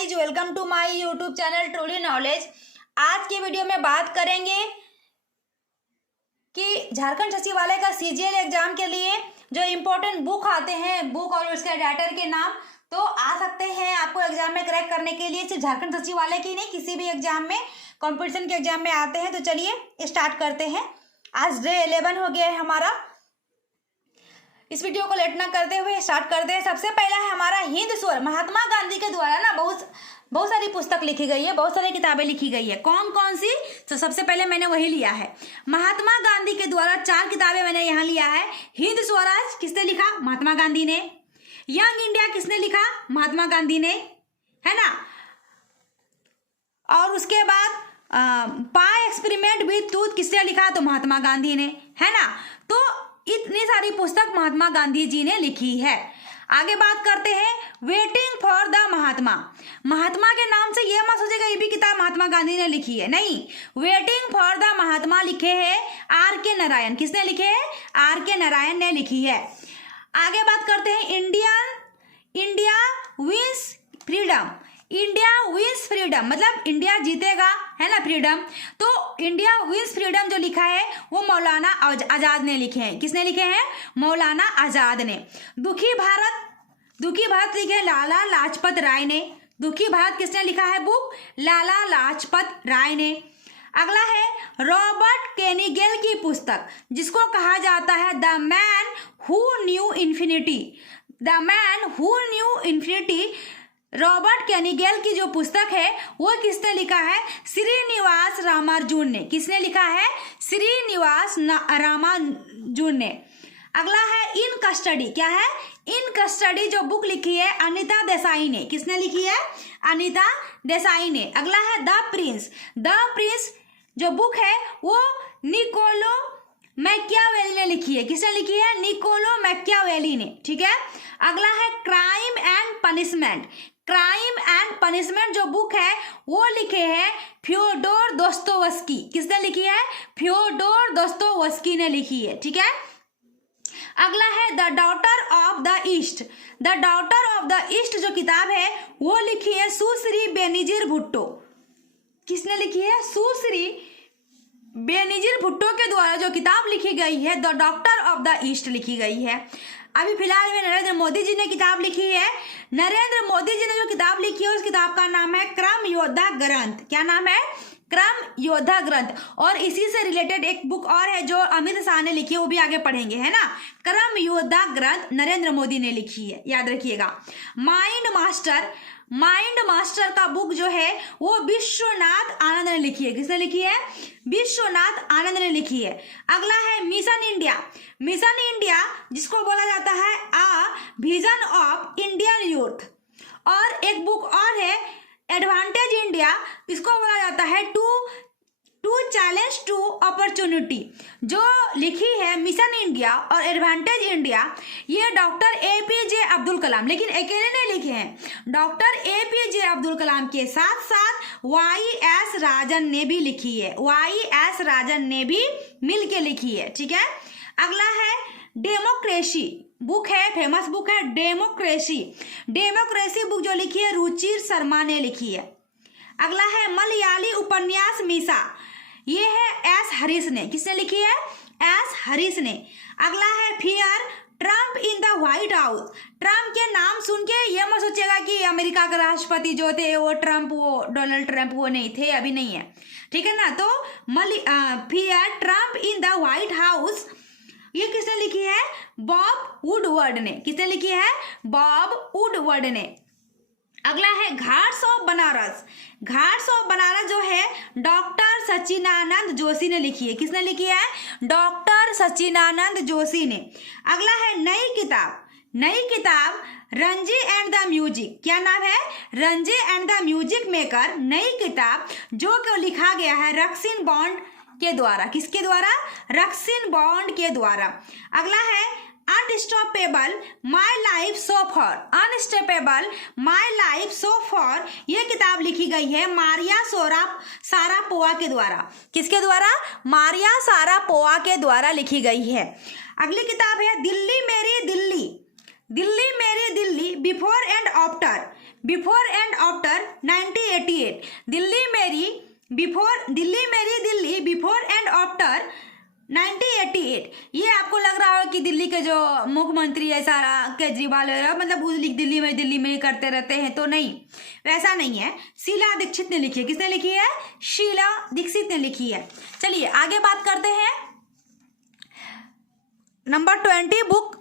Guys, welcome to my YouTube channel truly knowledge. आज की video में बात करेंगे कि झारखंड सचिवालय का सीजीएल एग्जाम के लिए जो इम्पोर्टेंट बुक आते हैं, बुक और उसके राइटर के नाम तो आ सकते हैं आपको एग्जाम में क्रैक करने के लिए। सिर्फ झारखंड सचिवालय की नहीं, किसी भी एग्जाम में, कंपटीशन के एग्जाम में आते हैं। तो चलिए स्टार्ट करते हैं। आज डे 11 हो गया है हमारा। इस वीडियो को लेट ना करते हुए स्टार्ट करते हैं। सबसे पहला है हमारा हिंद स्वर। महात्मा गांधी के द्वारा ना बहुत सारी पुस्तक लिखी गई है, बहुत सारी किताबें लिखी गई है। कौन कौन सी? तो सबसे पहले मैंने वही लिया है, महात्मा गांधी के द्वारा 4 किताबें मैंने यहाँ लिया है। हिंद स्वराज किसने लिखा? महात्मा गांधी ने। यंग इंडिया किसने लिखा? महात्मा गांधी ने, है ना। और उसके बाद पाई एक्सपेरिमेंट विद ट्रूथ किसने लिखा? तो महात्मा गांधी ने, है ना। तो इतनी सारी पुस्तक महात्मा गांधी जी ने लिखी है। आगे बात करते हैं वेटिंग फॉर द महात्मा। महात्मा के नाम से ये मत सोचेगा ये भी किताब महात्मा गांधी ने लिखी है, नहीं। वेटिंग फॉर द महात्मा लिखे हैं आर के नारायण। किसने लिखे हैं? आर के नारायण ने लिखी है। आगे बात करते हैं India wins freedom. India wins freedom मतलब इंडिया जीतेगा, है ना, फ्रीडम। तो इंडिया विंस फ्रीडम जो लिखा है वो मौलाना आजाद ने लिखे हैं। किसने लिखे हैं? मौलाना आजाद ने। दुखी भारत लिखे लाला लाजपत राय ने। दुखी भारत किसने लिखा है बुक? लाला लाजपत राय ने। अगला है रॉबर्ट केनिगेल की पुस्तक, जिसको कहा जाता है the man who knew infinity. The man who knew infinity Robert Kanigel की जो पुस्तक है वो किसने लिखा है? श्रीनिवास रामानुजन ने। किसने लिखा है? श्रीनिवास रामानुजन ने। अगला है इन कस्टडी। क्या है? इन कस्टडी जो बुक लिखी है अनीता देसाई ने। किसने लिखी है? अनीता देसाई ने। अगला है द प्रिंस जो बुक है वो निकोलो मैकियावेली ने लिखी है। किसने लिखी है? निकोलो मैकियावेली ने, ठीक है। अगला है क्राइम एंड पनिशमेंट जो बुक है वो लिखे हैं फ्योडोर दोस्तोवस्की। किसने लिखी है? फ्योडोर दोस्तोवस्की ने लिखी है, ठीक है। अगला है the daughter of the east. The daughter of the east जो किताब है वो लिखी है सुश्री बेनजीर भुट्टो। किसने लिखी है? सुश्री बेनजीर भुट्टो के द्वारा जो किताब लिखी गई है the doctor of the east लिखी गई है। अभी फिलहाल में नरेंद्र मोदी जी ने किताब लिखी है। नरेंद्र मोदी जी ने जो किताब लिखी है उस किताब का नाम है क्रम योद्धा ग्रंथ। क्या नाम है? क्रम योद्धा ग्रंथ। और इसी से रिलेटेड एक बुक और है जो अमित शाह ने लिखी है, वो भी आगे पढ़ेंगे, है ना। क्रम योद्धा ग्रंथ नरेंद्र मोदी ने लिखी है, याद रखिएगा। माइंड मास्टर का बुक जो है वो विश्वनाथ आनंद ने लिखी है। किसने लिखी है? विश्वनाथ आनंद ने लिखी है। अगला है मिशन इंडिया जिसको बोला जाता है आ विजन ऑफ इंडियन यूथ। और एक बुक और है एडवांटेज इंडिया, इसको बोला जाता है टू चैलेंज टू अपॉर्चुनिटी। जो लिखी है मिशन इंडिया और एडवांटेज इंडिया ये डॉक्टर APJ अब्दुल कलाम, लेकिन अकेले नहीं लिखे हैं। डॉक्टर APJ अब्दुल कलाम के साथ साथ YS राजन ने भी लिखी है। YS राजन ने भी मिलके लिखी है, ठीक है। अगला है डेमोक्रेसी बुक है, फेमस बुक है डेमोक्रेसी बुक जो लिखी है रुचिर शर्मा ने लिखी है। अगला है मलयाली उपन्यास मीसा, ये है S हरीश ने। किसने लिखी है? S हरीश ने। अगला है fear Trump in the white house. Trump के नाम सुन के ये मत सोचेगा कि अमेरिका के राष्ट्रपति जो थे वो डोनाल्ड ट्रम्प वो नहीं थे, अभी नहीं है, ठीक है ना। तो fear Trump in the white house ये किसने लिखी है? बॉब वुडवर्ड ने। किसने लिखी है? बॉब वुडवर्ड ने। अगला है घाट्स ऑफ बनारस जो है डॉक्टर सच्चिदानंद जोशी ने लिखी है। किसने लिखी है? डॉक्टर सच्चिदानंद जोशी ने। अगला है नई किताब रंजी एंड द म्यूजिक। क्या नाम है? Ranji and the music maker. नई किताब जो कि लिखा गया है रक्सिन बॉन्ड के द्वारा। किसके द्वारा? रक्सिन बॉन्ड के द्वारा। अगला है unstoppable my life so for ये किताब लिखी गई है मारिया सारापोवा के द्वारा। किसके द्वारा? मारिया सारापोवा के द्वारा लिखी गई है। अगली किताब है दिल्ली मेरी Delhi before and after. Before and after 1988, Delhi मेरी दिल्ली बिफोर एंड आफ्टर 1988। ये आपको लग रहा हो कि दिल्ली के जो मुख्यमंत्री है सारा केजरीवाल है, मतलब वो दिल्ली में करते रहते हैं, तो नहीं, वैसा नहीं है। शीला दीक्षित ने लिखी है। किसने लिखी है? शीला दीक्षित ने लिखी है। चलिए आगे बात करते हैं। नंबर 20 बुक,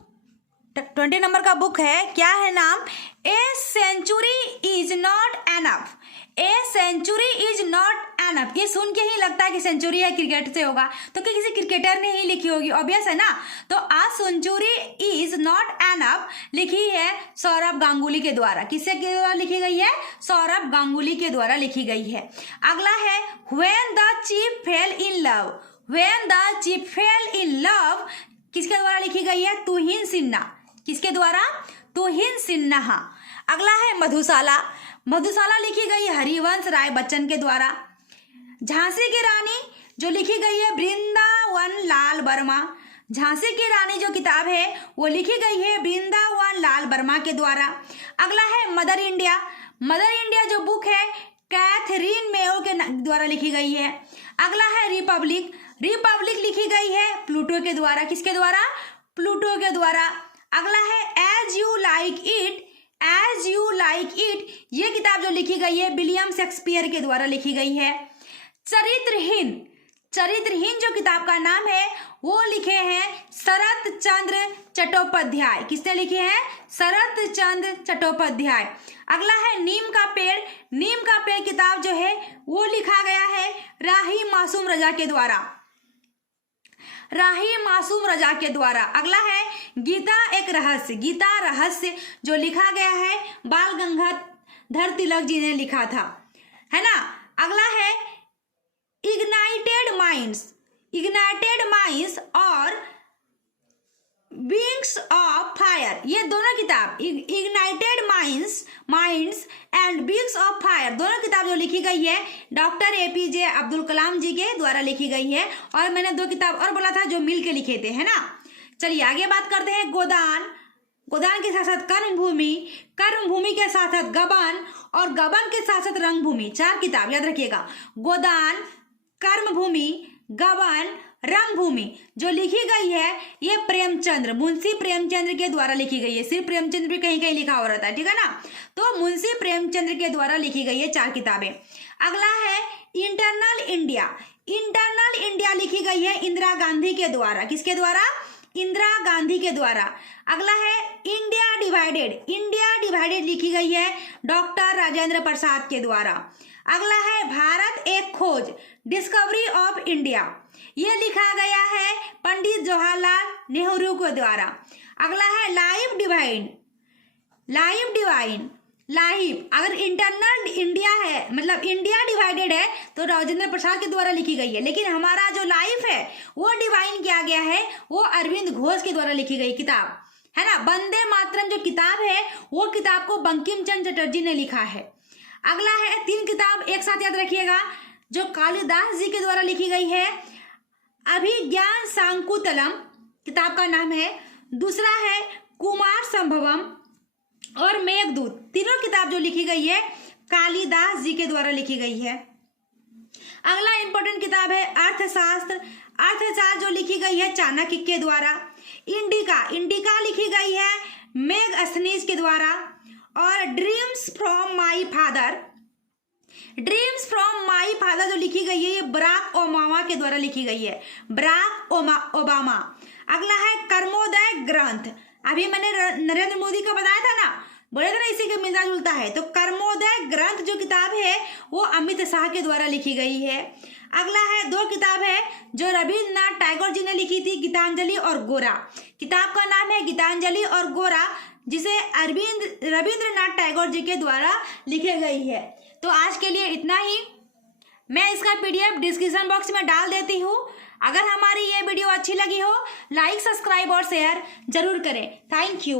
20 नंबर का बुक है, क्या है नाम? A century is not enough. A century is not enough. ये सुन के ही लगता है कि सेंचुरी है क्रिकेट से होगा, तो कि किसी क्रिकेटर ने ही लिखी होगी, ऑब्वियस है ना। तो आ सेंचुरी इज नॉट एनफ लिखी है सौरभ गांगुली के द्वारा। किसके द्वारा लिखी गई है? सौरभ गांगुली के द्वारा लिखी गई है। अगला है when the chief fail in love. When the chief fail in love किसके द्वारा लिखी गई है? तुहिन सिन्हा। किसके द्वारा? तुहिन सिन्हा। अगला है मधुशाला। मधुशाला लिखी गई है हरिवंश राय बच्चन के द्वारा। झांसी की रानी जो लिखी गई है वृंदावन लाल वर्मा। झांसी की रानी जो किताब है वो लिखी गई है वृंदावन लाल वर्मा के द्वारा। अगला है मदर इंडिया। मदर इंडिया जो बुक है कैथरीन मेयो के द्वारा लिखी गई है। अगला है रिपब्लिक। रिपब्लिक लिखी गई है प्लूटो के द्वारा। किसके द्वारा? प्लूटो के द्वारा। अगला है as you like it. As you like it ये किताब जो लिखी गई है विलियम शेक्सपियर के द्वारा लिखी गई है। चरित्रहीन। चरित्रहीन जो किताब का नाम है वो लिखे हैं शरत चंद्र चट्टोपाध्याय। किसने लिखे हैं? शरत चंद्र चट्टोपाध्याय। अगला है नीम का पेड़। नीम का पेड़ किताब जो है वो लिखा गया है राही मासूम रजा के द्वारा। राही मासूम रजा के द्वारा। अगला है गीता एक रहस्य। गीता रहस्य जो लिखा गया है बाल गंगाधर तिलक जी ने लिखा था, है ना। अगला है इग्नाइटेड माइंड्स। इग्नाइटेड माइंड्स और विंग्स ऑफ फायर ये दोनों किताब, ignited minds and wings of fire दोनों किताब जो लिखी गई है डॉक्टर APJ अब्दुल कलाम जी के द्वारा लिखी गई है। और मैंने 2 किताब और बोला था जो मिल के लिखे थे, है ना। चलिए आगे बात करते हैं गोदान। गोदान के साथ साथ कर्मभूमि, कर्मभूमि के साथ साथ गबन और गबन के साथ साथ रंगभूमि। 4 किताब याद रखिएगा, गोदान, कर्मभूमि, गबन, रंगभूमि जो लिखी गई है ये प्रेमचंद्र, मुंशी प्रेमचंद्र के द्वारा लिखी गई है। सिर्फ प्रेमचंद्र भी कहीं कहीं लिखा हो रहता है, ठीक है ना। तो मुंशी प्रेमचंद्र के द्वारा लिखी गई है 4 किताबें। अगला है इंटरनल इंडिया। इंटरनल इंडिया लिखी गई है इंदिरा गांधी के द्वारा। किसके द्वारा? इंदिरा गांधी के द्वारा। अगला है इंडिया डिवाइडेड। इंडिया डिवाइडेड लिखी गई है डॉक्टर राजेंद्र प्रसाद के द्वारा। अगला है भारत एक खोज, डिस्कवरी ऑफ इंडिया, ये लिखा गया है पंडित जवाहरलाल नेहरू के द्वारा। अगला है life divine. Life divine, life अगर इंटरनल इंडिया है मतलब इंडिया डिवाइडेड है तो राजेंद्र प्रसाद के द्वारा लिखी गई है, लेकिन हमारा जो लाइफ है वो डिवाइन किया गया है वो अरविंद घोष के द्वारा लिखी गई किताब, है ना। वंदे मातरम जो किताब है वो किताब को बंकिम चंद्र चटर्जी ने लिखा है। अगला है 3 किताब एक साथ याद रखिएगा जो कालिदास जी के द्वारा लिखी गई है। अभिज्ञान शाकुंतलम किताब का नाम है। दूसरा है कुमार संभवम और मेघदूत, तीनों किताब जो लिखी गई है कालिदास जी के द्वारा लिखी गई है। अगला इंपॉर्टेंट किताब है अर्थशास्त्र। अर्थशास्त्र जो लिखी गई है चाणक्य के द्वारा। इंडिका, इंडिका लिखी गई है मेगस्थनीज के द्वारा। और dreams from my father, dreams from my father जो लिखी गई है ये बराक ओबामा के द्वारा लिखी गई है, बराक ओबामा। अगला है कर्मोदय ग्रंथ, अभी मैंने नरेंद्र मोदी का बताया था ना, बोले था ना इसी के मिलता जुलता है। तो कर्मोदय ग्रंथ जो किताब है वो अमित शाह के द्वारा लिखी गई है। अगला है 2 किताब है जो रविन्द्रनाथ टैगोर जी ने लिखी थी, गीतांजलि और गोरा। किताब का नाम है गीतांजलि और गोरा जिसे रविन्द्रनाथ टैगोर जी के द्वारा लिखी गई है। तो आज के लिए इतना ही। मैं इसका PDF डिस्क्रिप्शन बॉक्स में डाल देती हूँ। अगर हमारी ये वीडियो अच्छी लगी हो लाइक, सब्सक्राइब और शेयर जरूर करें। Thank you.